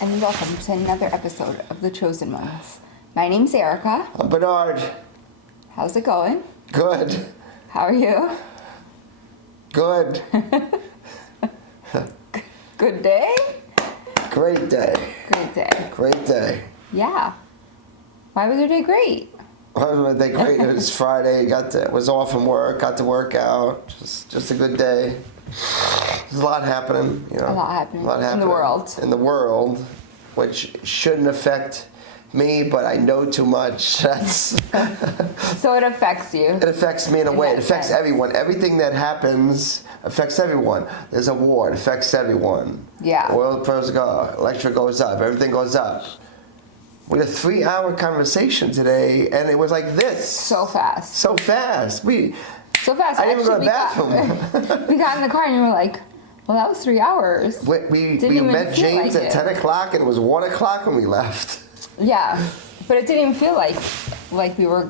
and welcome to another episode of The Chosen Ones. My name's Erica. I'm Bernard. How's it going? Good. How are you? Good. Good day? Great day. Great day. Great day. Yeah. Why was your day great? Why was my day great? It was Friday. Was off from work. Got to work out. Just a good day. There's a lot happening. You know. A lot happening in the world. In the world, which shouldn't affect me, but I know too much. That's. So it affects you. It affects me in a way. It affects everyone. Everything that happens affects everyone. There's a war. It affects everyone. Yeah. Oil prices go, electric goes up, everything goes up. We had a 3-hour conversation today, and it was like this. So fast. So fast. So fast. I didn't even go to the bathroom. We got in the car and you were like, well, that was 3 hours. We met James at 10 o'clock, and it was 1 o'clock when we left. Yeah. But it didn't even feel like we were,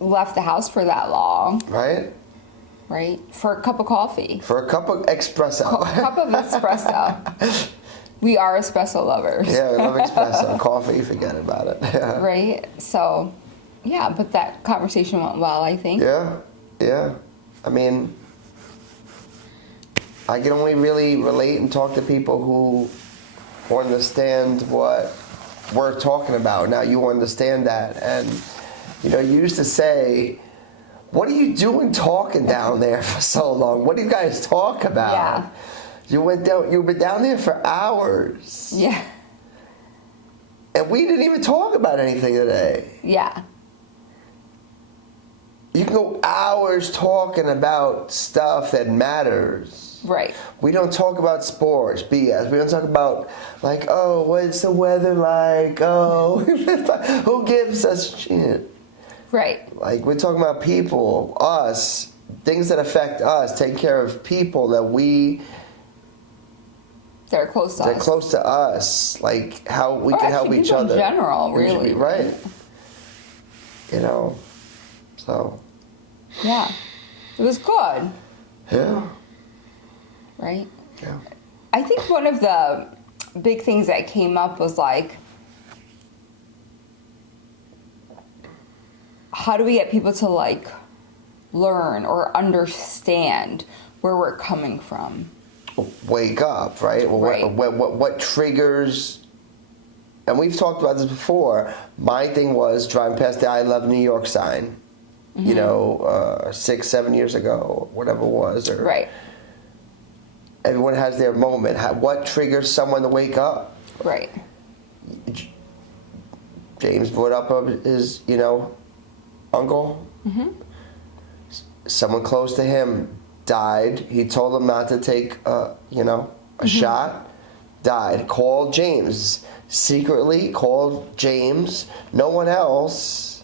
left the house for that long. Right? Right? For a cup of coffee. For a cup of espresso. A cup of espresso. We are espresso lovers. Yeah, we love espresso. Coffee, forget about it. Yeah. Right? So, yeah, but that conversation went well, I think. Yeah. I mean, I can only really relate and talk to people who understand what we're talking about. Now you understand that. And, you used to say, what are you doing talking down there for so long? What do you guys talk about? Yeah. You've been down there for hours. Yeah. And we didn't even talk about anything today. Yeah. You can go hours talking about stuff that matters. Right. We don't talk about sports, BS. We don't talk about, what's the weather like? Oh, who gives us shit? Right. We're talking about people, us, things that affect us, take care of people that They're close to us. They're close to us, how we can help each other. In general, really. Right. So. Yeah. It was good. Yeah. Right? Yeah. I think one of the big things that came up was how do we get people to learn or understand where we're coming from? Wake up, right? Well, right. What triggers? And we've talked about this before. My thing was driving past the I Love New York sign. 6-7 years ago, whatever it was. Or right. Everyone has their moment. What triggers someone to wake up? Right. James brought up his, uncle. Mm-hmm. Someone close to him died. He told him not to take, a shot. Died. Called James. Secretly called James. No one else.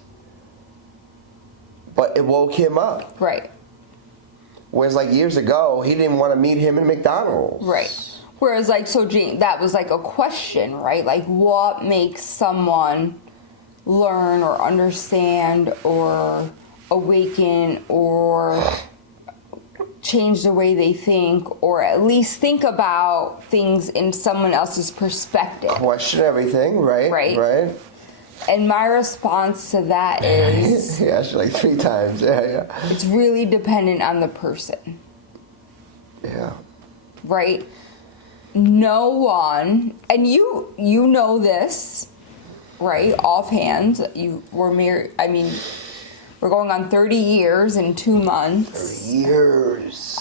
But it woke him up. Right. Whereas years ago, he didn't want to meet him in McDonald's. Right. Whereas that was a question, right? What makes someone learn or understand or awaken or change the way they think, or at least think about things in someone else's perspective. Question everything, right? Right. And my response to that is... Yeah, actually 3 times. Yeah. It's really dependent on the person. Yeah. Right? No one... And you know this, right? Offhand. We're married... we're going on 30 years in 2 months. 30 years.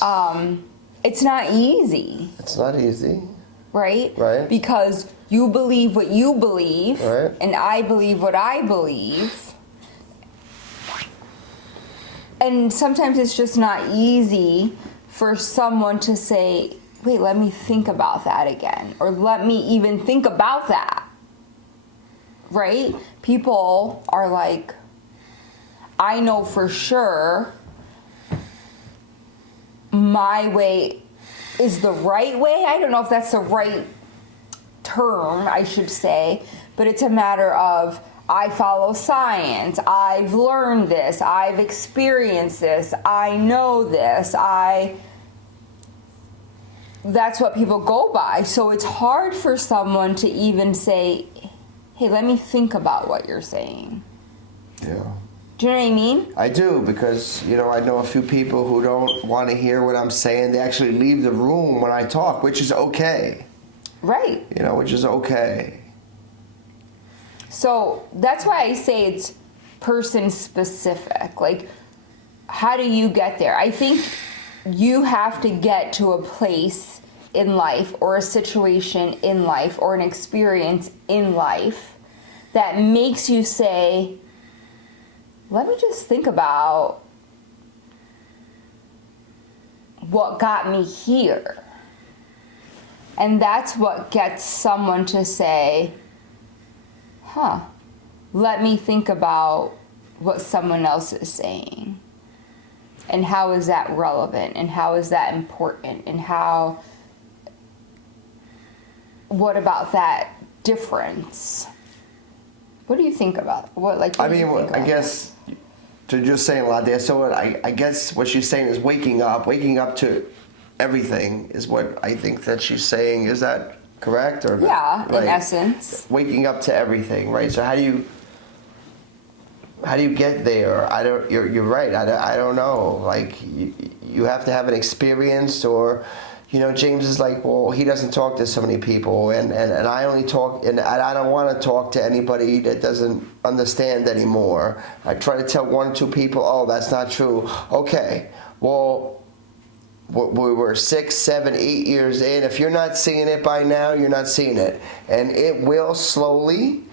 It's not easy. It's not easy. Right? Right. Because you believe what you believe. Right. And I believe what I believe. And sometimes it's just not easy for someone to say, wait, let me think about that again. Or let me even think about that. Right? People are like, I know for sure my way is the right way. I don't know if that's the right term, I should say, but it's a matter of I follow science, I've learned this, I've experienced this, I know this, that's what people go by. So it's hard for someone to even say, hey, let me think about what you're saying. Yeah. Do you know what I mean? I do, because, I know a few people who don't want to hear what I'm saying. They actually leave the room when I talk, which is okay. Right. Which is okay. So that's why I say it's person specific. Like, how do you get there? I think you have to get to a place in life or a situation in life or an experience in life that makes you say, let me just think about what got me here. And that's what gets someone to say, let me think about what someone else is saying. And how is that relevant? And how is that important? And what about that difference? What do you think about I guess to just saying a lot there. So I guess what she's saying is waking up to everything is what I think that she's saying. Is that correct? Or yeah, in essence, waking up to everything, right? So how do you get there? You're right. I don't know. Like you have to have an experience, or James is like, well, he doesn't talk to so many people, and I only talk, and I don't want to talk to anybody that doesn't understand anymore. I try to tell 1 or 2 people, oh, that's not true. Okay, well, we were 6, 7, 8 years in. If you're not seeing it by now, you're not seeing it, and it will slowly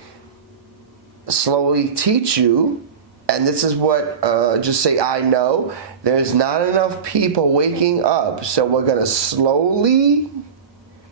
teach you. And this is what, just say, I know. There's not enough people waking up, so we're going to slowly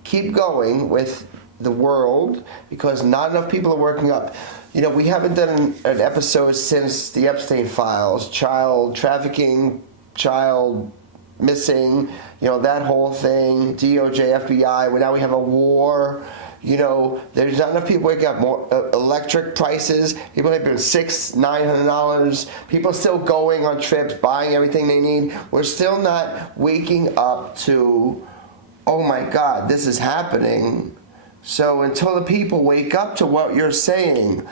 keep going with the world because not enough people are waking up. We haven't done an episode since the Epstein files, child trafficking, child missing, that whole thing, DOJ, FBI. Well, now we have a war. There's not enough people waking up. More electric prices. People have been $600-$900. People are still going on trips, buying everything they need. We're still not waking up to, oh my God, this is happening. So until the people wake up to what you're saying,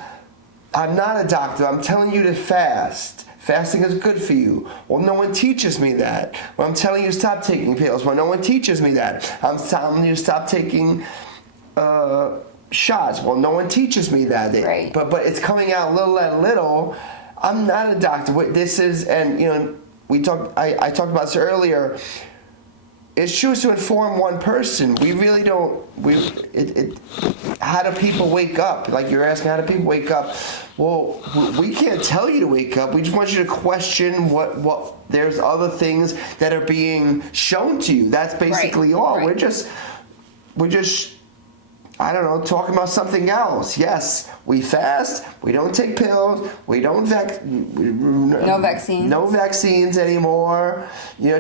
I'm not a doctor. I'm telling you to fast. Fasting is good for you. Well, no one teaches me that. Well, I'm telling you to stop taking pills. Well, no one teaches me that. I'm telling you to stop taking shots. Well, no one teaches me that. Right. But it's coming out little at little. I'm not a doctor. This is, and I talked about this earlier. It's choose to inform one person. We really don't. How do people wake up? Like you're asking, how do people wake up? Well, we can't tell you to wake up. We just want you to question what. There's other things that are being shown to you. That's basically all. Right. We're just. I don't know, talking about something else. Yes, we fast. We don't take pills. We don't no vaccines. No vaccines anymore.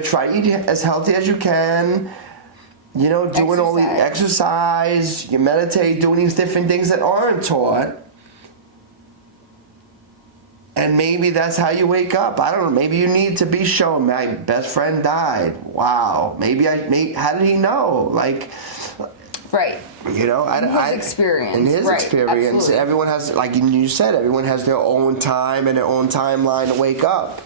Try to eat as healthy as you can. Doing all the exercise. You meditate, doing these different things that aren't taught. And maybe that's how you wake up. I don't know. Maybe you need to be shown. My best friend died. Wow. How did he know? Right. In his experience. In his experience, absolutely. Everyone has, like you said, everyone has their own time and their own timeline to wake up.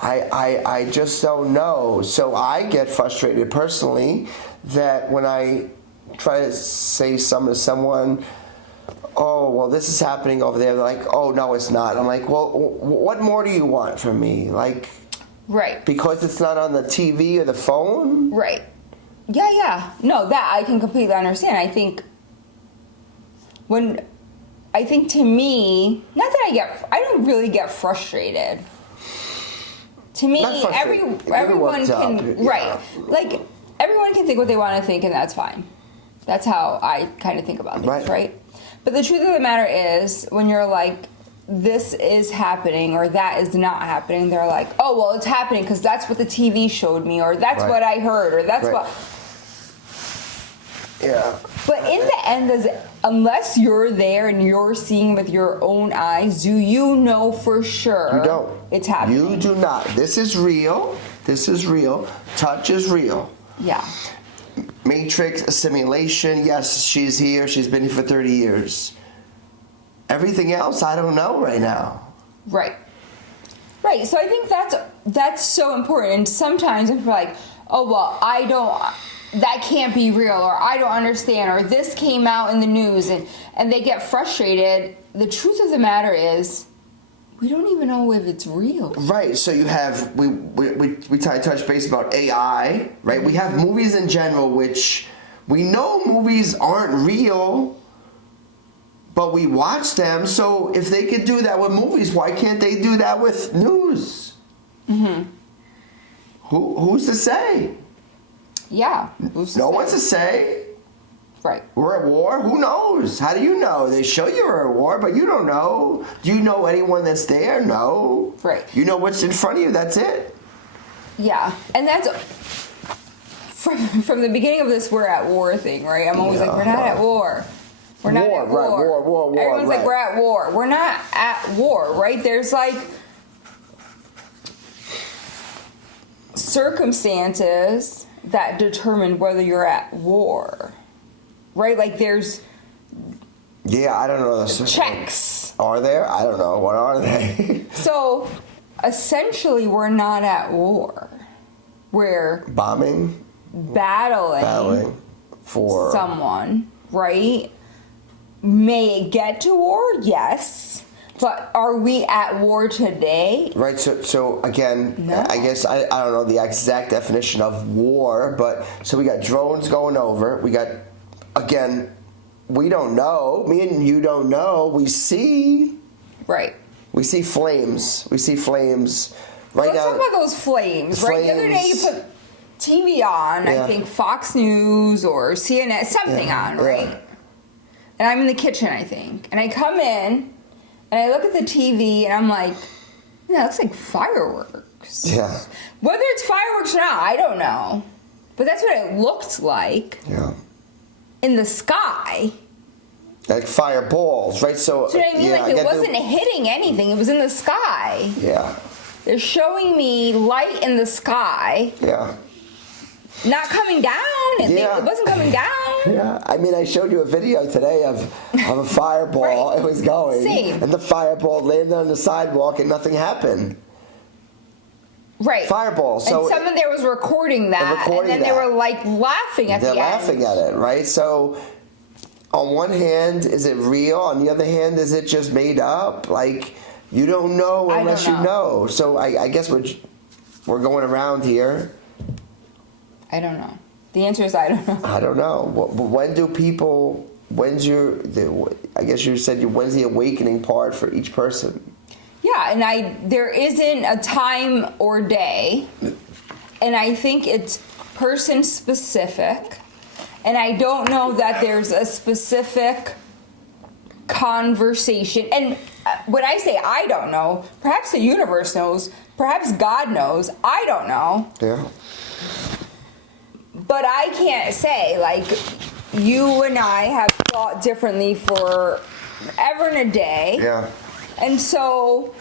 I just don't know. So I get frustrated personally that when I try to say something to someone, oh, well, this is happening over there. They're like, oh, no, it's not. I'm like, well, what more do you want from me? Right. Because it's not on the TV or the phone? Right. Yeah. No, that I can completely understand. I think to me, not that I don't really get frustrated. To me, everyone can, right. Like, everyone can think what they want to think, and that's fine. That's how I kind of think about things, right? But the truth of the matter is, when you're like, this is happening or that is not happening, they're like, oh, well, it's happening because that's what the TV showed me, or that's what I heard, or that's what... Yeah. But in the end, unless you're there and you're seeing with your own eyes, do you know for sure you don't. It's happening? You do not. This is real. Touch is real. Yeah. Matrix, a simulation. Yes, she's here. She's been here for 30 years. Everything else, I don't know right now. Right. Right. So I think that's so important. And sometimes if you're like, oh, well, that can't be real, or I don't understand, or this came out in the news, and they get frustrated. The truth of the matter is, we don't even know if it's real. Right. So you have, we touch base about AI, right? We have movies in general, which we know movies aren't real, but we watch them. So if they could do that with movies, why can't they do that with news? Mm-hmm. Who's to say? Yeah. No one's to say. Right. We're at war? Who knows? How do you know? They show you we're at war, but you don't know. Do you know anyone that's there? No. Right. You know what's in front of you. That's it. Yeah. And that's from the beginning of this we're at war thing, right? I'm always like, we're not at war. We're not at war. Right, war. Everyone's right. like, we're at war. We're not at war, right? There's like circumstances that determine whether you're at war, right? Like there's I don't know. checks. Are there? I don't know. What are they? So essentially, we're not at war. We're Bombing? battling for someone, right? May it get to war? Yes. But are we at war today? Right, so again, No. I guess I don't know the exact definition of war, but so we got drones going over. We got, again, we don't know. Me and you don't know. We see. Right. We see flames. We see flames. Right Let's now. talk about those flames, right? The other day you put TV on, I think Fox News or CNN, something on, right? Yeah. And I'm in the kitchen, I think. And I come in and I look at the TV and I'm like, that looks like fireworks. Yeah. Whether it's fireworks or not, I don't know. But that's what it looked like Yeah. in the sky. Like fireballs, right? So, Do you know what I mean? Like it wasn't hitting anything. It was in the sky. Yeah. They're showing me light in the sky, Yeah. not coming down. It wasn't coming down. Yeah, I mean, I showed you a video today of a fireball. Right. It was going, Same. and the fireball landed on the sidewalk, and nothing happened. Right. Fireball. So and someone there was recording that, and then they were like laughing at the end. they're laughing at it, right? So, on one hand, is it real? On the other hand, is it just made up? Like, you don't know unless you know. So I guess we're going around here. I don't know. The answer is I don't know. I don't know. When do people? I guess you said when's the awakening part for each person? Yeah, and there isn't a time or day, and I think it's person specific, and I don't know that there's a specific conversation. And when I say I don't know, perhaps the universe knows, perhaps God knows. I don't know. Yeah. But I can't say, like, you and I have thought differently for ever and a day. Yeah. And so,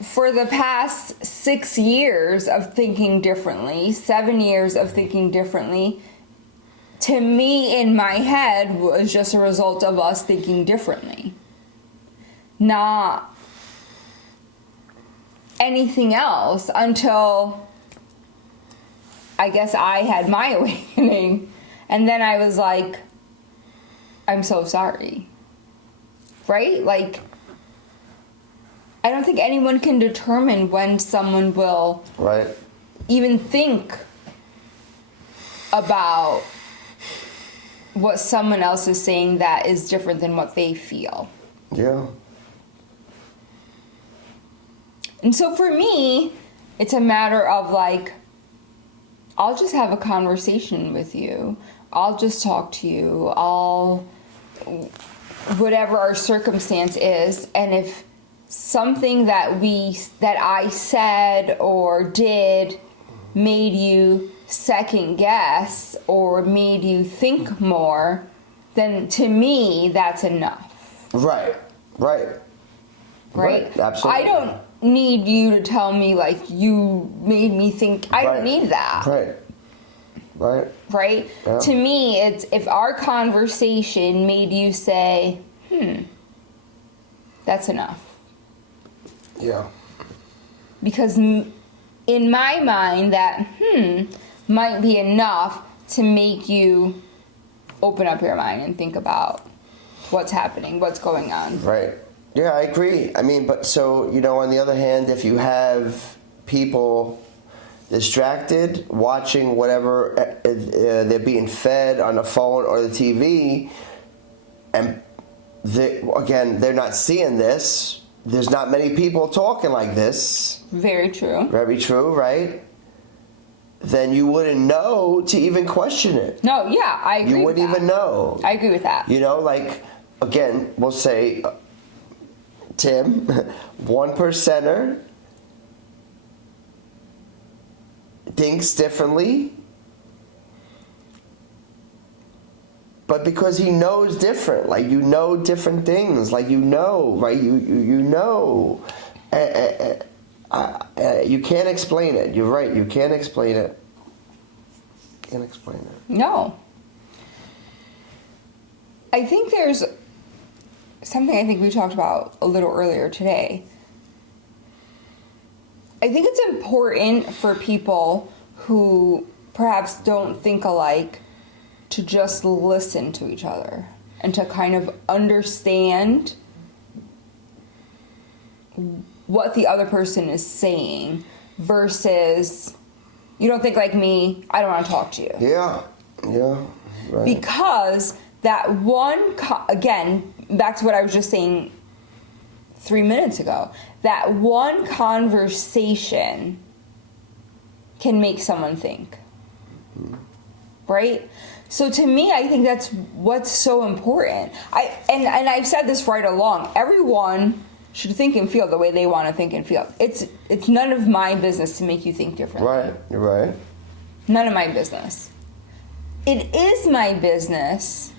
for the past 6 years of thinking differently, 7 years of thinking differently, to me, in my head, was just a result of us thinking differently. Not anything else until I guess I had my awakening, and then I was like, I'm so sorry. Right? Like, I don't think anyone can determine when someone will even think about what someone else is saying that is different than what they feel. Yeah. And so for me, it's a matter of like, I'll just have a conversation with you. I'll just talk to you. Whatever our circumstance is, and if something that I said or did made you second guess or made you think more, then to me that's enough. Right. Absolutely. I don't need you to tell me like you made me think. I don't need that. Right. Right. Right? Yeah. To me, it's if our conversation made you say, that's enough. Yeah. Because in my mind, that might be enough to make you open up your mind and think about what's happening, what's going on. Right. Yeah, I agree. I mean, but so, on the other hand, if you have people distracted, watching whatever they're being fed on the phone or the TV, and they're not seeing this, there's not many people talking like this. Very true. Very true, right? Then you wouldn't know to even question it. No, yeah, I agree You with wouldn't that. even know. I agree with that. Like, again, we'll say, Tim, 1%er, thinks differently, but because he knows different, like different things, like right? You know, you can't explain it. You're right. You can't explain it. Can't explain it. No. I think there's something I think we talked about a little earlier today. I think it's important for people who perhaps don't think alike to just listen to each other and to kind of understand what the other person is saying versus, you don't think like me, I don't want to talk to you. Yeah, right. Because that one, again, back to what I was just saying 3 minutes ago, that one conversation can make someone think. Right? So to me, I think that's what's so important. And I've said this right along. Everyone should think and feel the way they want to think and feel. It's none of my business to make you think differently. Right, you're right. None of my business. It is my business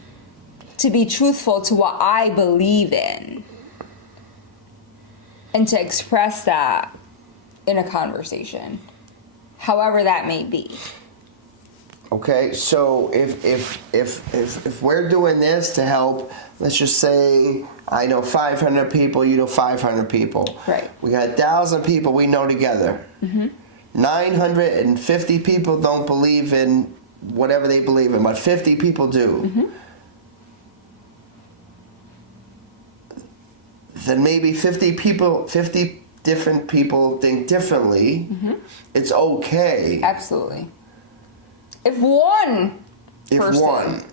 to be truthful to what I believe in and to express that in a conversation, however that may be. Okay, so if we're doing this to help, let's just say I know 500 people, you know 500 people. Right. We got 1,000 people we know together. 950 people don't believe in whatever they believe in, but 50 people do. Then maybe 50 different people think differently. It's okay. Absolutely. If one person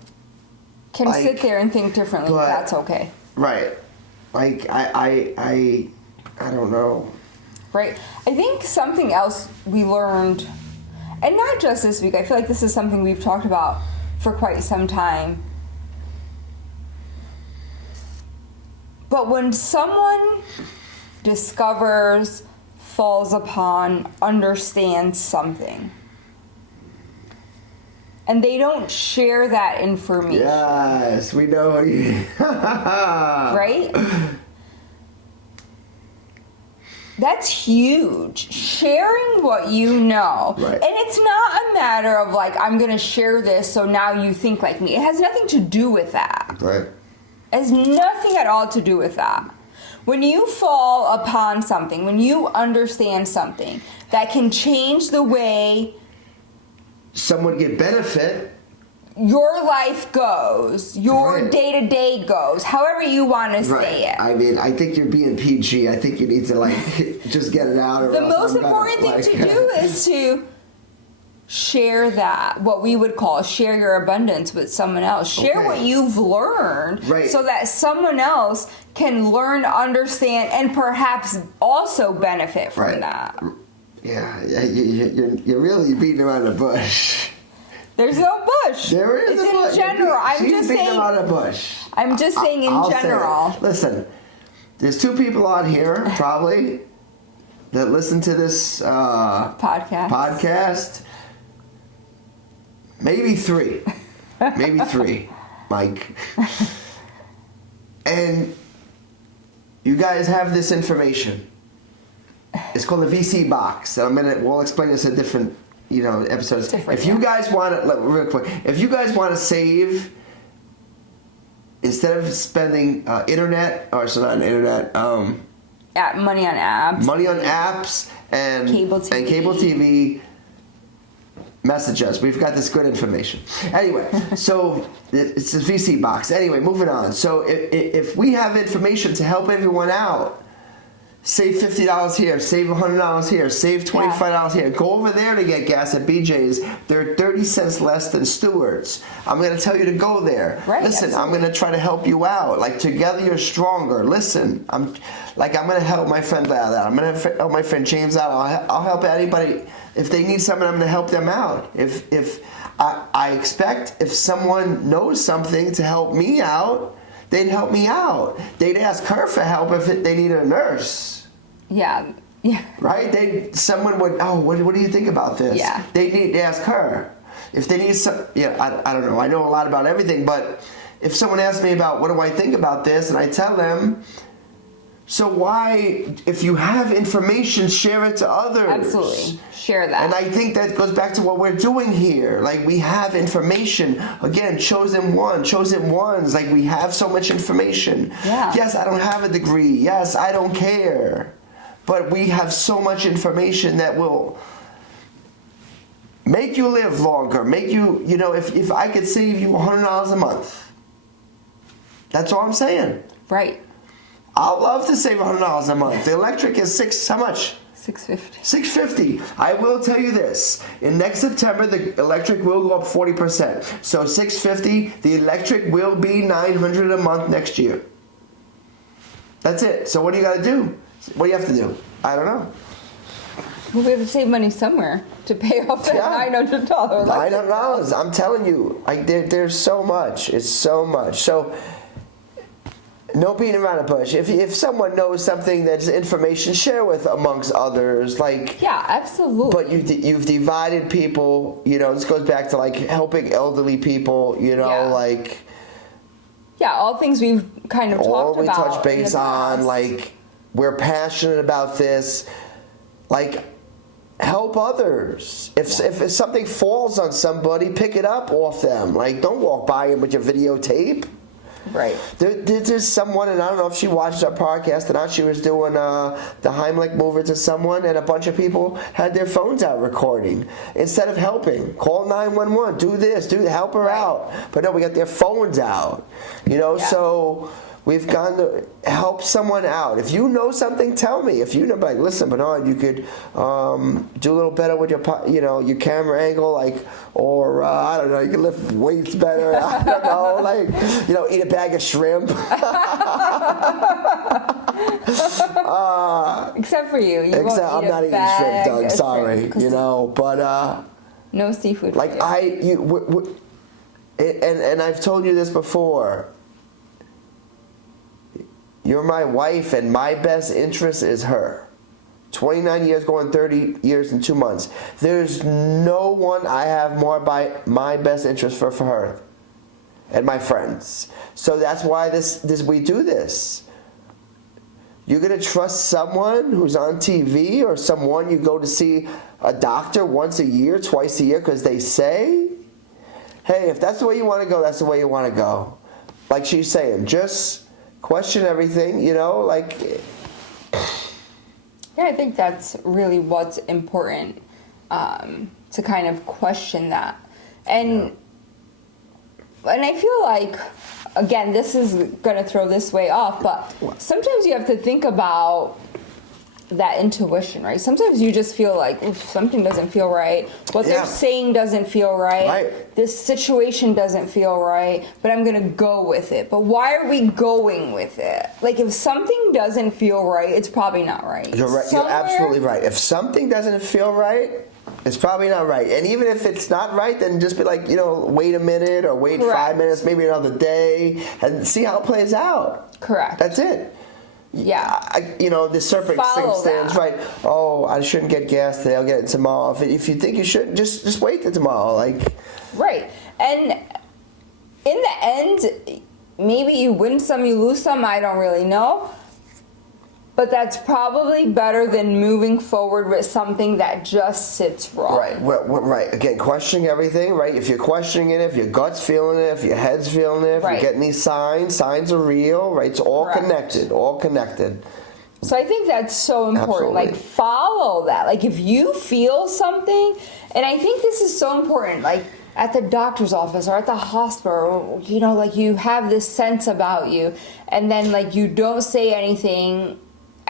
can sit there and think differently, that's okay. Right. Like, I don't know. Right. I think something else we learned, and not just this week, I feel like this is something we've talked about for quite some time. But when someone discovers, falls upon, understands something, and they don't share that information. Yes, we know you. Right? That's huge. Sharing what you know. Right. And it's not a matter of like, I'm going to share this so now you think like me. It has nothing to do with that. Right. It has nothing at all to do with that. When you fall upon something, when you understand something that can change the way Someone get benefit. your life goes, your Right. day-to-day goes, however you want to say it. I mean, I think you're being PG. I think you need to, like, just get it out. Or The else most I'm gonna, important thing like, to do is to share that, what we would call share your abundance with someone else. Share Okay. what you've learned Right. so that someone else can learn, understand, and perhaps also benefit from Right. that. Yeah, you're really beating around the bush. There's no bush. There is it's a bush. in general. She's beating around the bush. I'm just saying in I'll say it. general. Listen, there's 2 people on here probably that listen to this podcast. Maybe 3. Maybe 3, Mike. And you guys have this information. It's called the VC box. And we'll explain this a different episodes. Different, If you yeah. guys want to, real quick, if you guys want to save, instead of spending not internet, Money on apps. money on apps and Cable TV. and cable TV, message us. We've got this good information. Anyway, so it's a VC box. Anyway, moving on. So if we have information to help everyone out, save $50 here, save $100 here, save $25 here. Go over there to get gas at BJ's. They're 30 cents less than Stewart's. I'm going to tell you to go there. Right, Listen, absolutely. I'm going to try to help you out. Like, together you're stronger. Listen, I'm going to help my friend out. I'm going to help my friend James out. I'll help anybody. If they need something, I'm going to help them out. If I expect if someone knows something to help me out, they'd help me out. They'd ask her for help if they needed a nurse. Yeah. Right? Someone would, what do you think about this? Yeah. They need to ask her. If they need some, I don't know. I know a lot about everything, but if someone asks me about what do I think about this, and I tell them, so why, if you have information, share it to others. Absolutely. Share that. And I think that goes back to what we're doing here. Like, we have information. Again, chosen ones. Like, we have so much information. Yeah. Yes, I don't have a degree. Yes, I don't care. But we have so much information that will make you live longer. Make you, if I could save you $100 a month. That's all I'm saying. Right. I'd love to save $100 a month. The electric is how much? $650. $650. I will tell you this. In next September, the electric will go up 40%. So $650. The electric will be $900 a month next year. That's it. So what do you got to do? What do you have to do? I don't know. Well, we have to save money somewhere to pay off that $900. $900. I'm telling you, there's so much. It's so much. So no beating around the bush. If someone knows something that's information, share with amongst others. Like, yeah, absolutely. but you've divided people. This goes back to like helping elderly people. Like. Yeah, all things we've kind of talked we about. touch base on, like, we're passionate about this. Like, help others. If something falls on somebody, pick it up off them. Like, don't walk by them with your videotape. Right. There's someone, and I don't know if she watched our podcast or not, she was doing the Heimlich mover to someone, and a bunch of people had their phones out recording. Instead of helping, call 911, do this, help her out. But no, we got their phones out. So we've gone to help someone out. If you know something, tell me. If you know, like, listen, Bernard, you could do a little better with your camera angle, like, or I don't know, you can lift weights better. I don't know, like, eat a bag of shrimp. Except for you. I'm not eating shrimp, Doug. Sorry, but no seafood. like and I've told you this before. You're my wife, and my best interest is her. 29 years going 30 years in 2 months. There's no one I have more by my best interest for her and my friends. So that's why we do this. You're going to trust someone who's on TV or someone you go to see a doctor once a year, twice a year because they say, hey, if that's the way you want to go, that's the way you want to go. Like she's saying, just question everything, like. Yeah, I think that's really what's important, to kind of question that. And I feel like, again, this is going to throw this way off, but sometimes you have to think about that intuition, right? Sometimes you just feel like something doesn't feel right. What they're saying doesn't feel right. This situation doesn't feel right, but I'm going to go with it. But why are we going with it? Like, if something doesn't feel right, it's probably not right. You're right. You're absolutely right. If something doesn't feel right, it's probably not right. And even if it's not right, then just be like, wait a minute or wait 5 minutes, maybe another day, and see how it plays out. Correct. That's it. Yeah. The serpent stands right. Oh, I shouldn't get gas today. I'll get it tomorrow. If you think you should, just wait till tomorrow. Like. Right. And in the end, maybe you win some, you lose some. I don't really know. But that's probably better than moving forward with something that just sits wrong. Right, right. Again, questioning everything, right? If you're questioning it, if your gut's feeling it, if your head's feeling it, if Right. you're getting these signs are real, right? It's all Correct. connected, all connected. So I think that's so important. Absolutely. Like, follow that. Like, if you feel something, and I think this is so important, like at the doctor's office or at the hospital, you know, like you have this sense about you, and then like you don't say anything.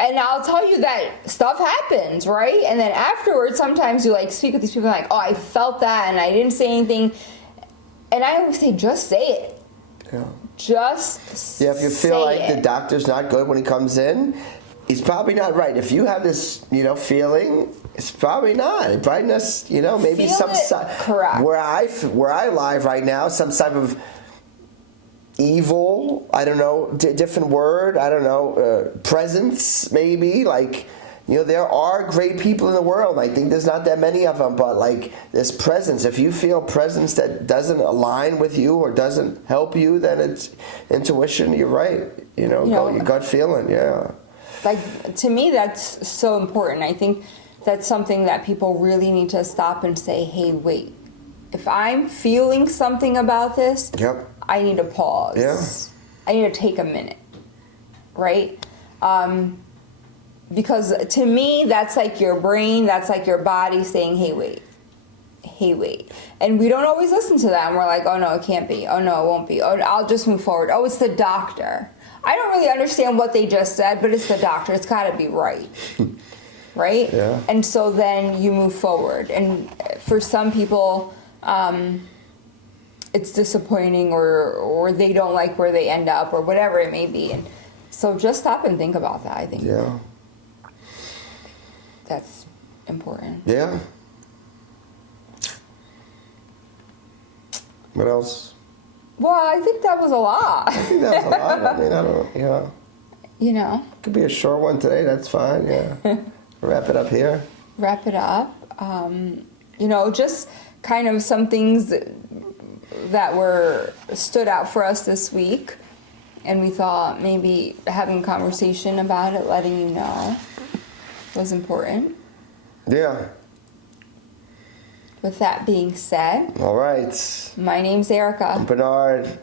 And I'll tell you that stuff happens, right? And then afterwards, sometimes you like speak with these people like, oh, I felt that and I didn't say anything. And I always say, just say it. Yeah. Just Yeah, if you say feel like it. the doctor's not good when he comes in, he's probably not right. If you have this, feeling, it's probably not. It probably just, maybe Feel some it, correct. where I live right now, some type of evil, I don't know, different word, I don't know, presence maybe, like, there are great people in the world. I think there's not that many of them, but like this presence, if you feel presence that doesn't align with you or doesn't help you, then it's intuition, you're right, go your gut feeling, yeah. Like, to me, that's so important. I think that's something that people really need to stop and say, hey, wait, if I'm feeling something about this, Yep. I need to pause. Yeah. I need to take a minute, right? Because to me, that's like your brain, that's like your body saying, hey, wait. Hey, wait. And we don't always listen to that. And we're like, oh, no, it can't be. Oh, no, it won't be. Oh, I'll just move forward. Oh, it's the doctor. I don't really understand what they just said, but it's the doctor. It's got to be right. Right? Yeah. And so then you move forward. And for some people, it's disappointing or they don't like where they end up or whatever it may be. And so just stop and think about that. I think Yeah. that's important. Yeah. What else? Well, I think that was a lot. I think that was a lot. I mean, I don't, You know, could be a short one today. That's fine. Yeah. Wrap it up here. wrap it up. Just kind of some things that were stood out for us this week, and we thought maybe having a conversation about it, letting you know, was important. Yeah. With that being said, All right. my name's Erica. Bernard.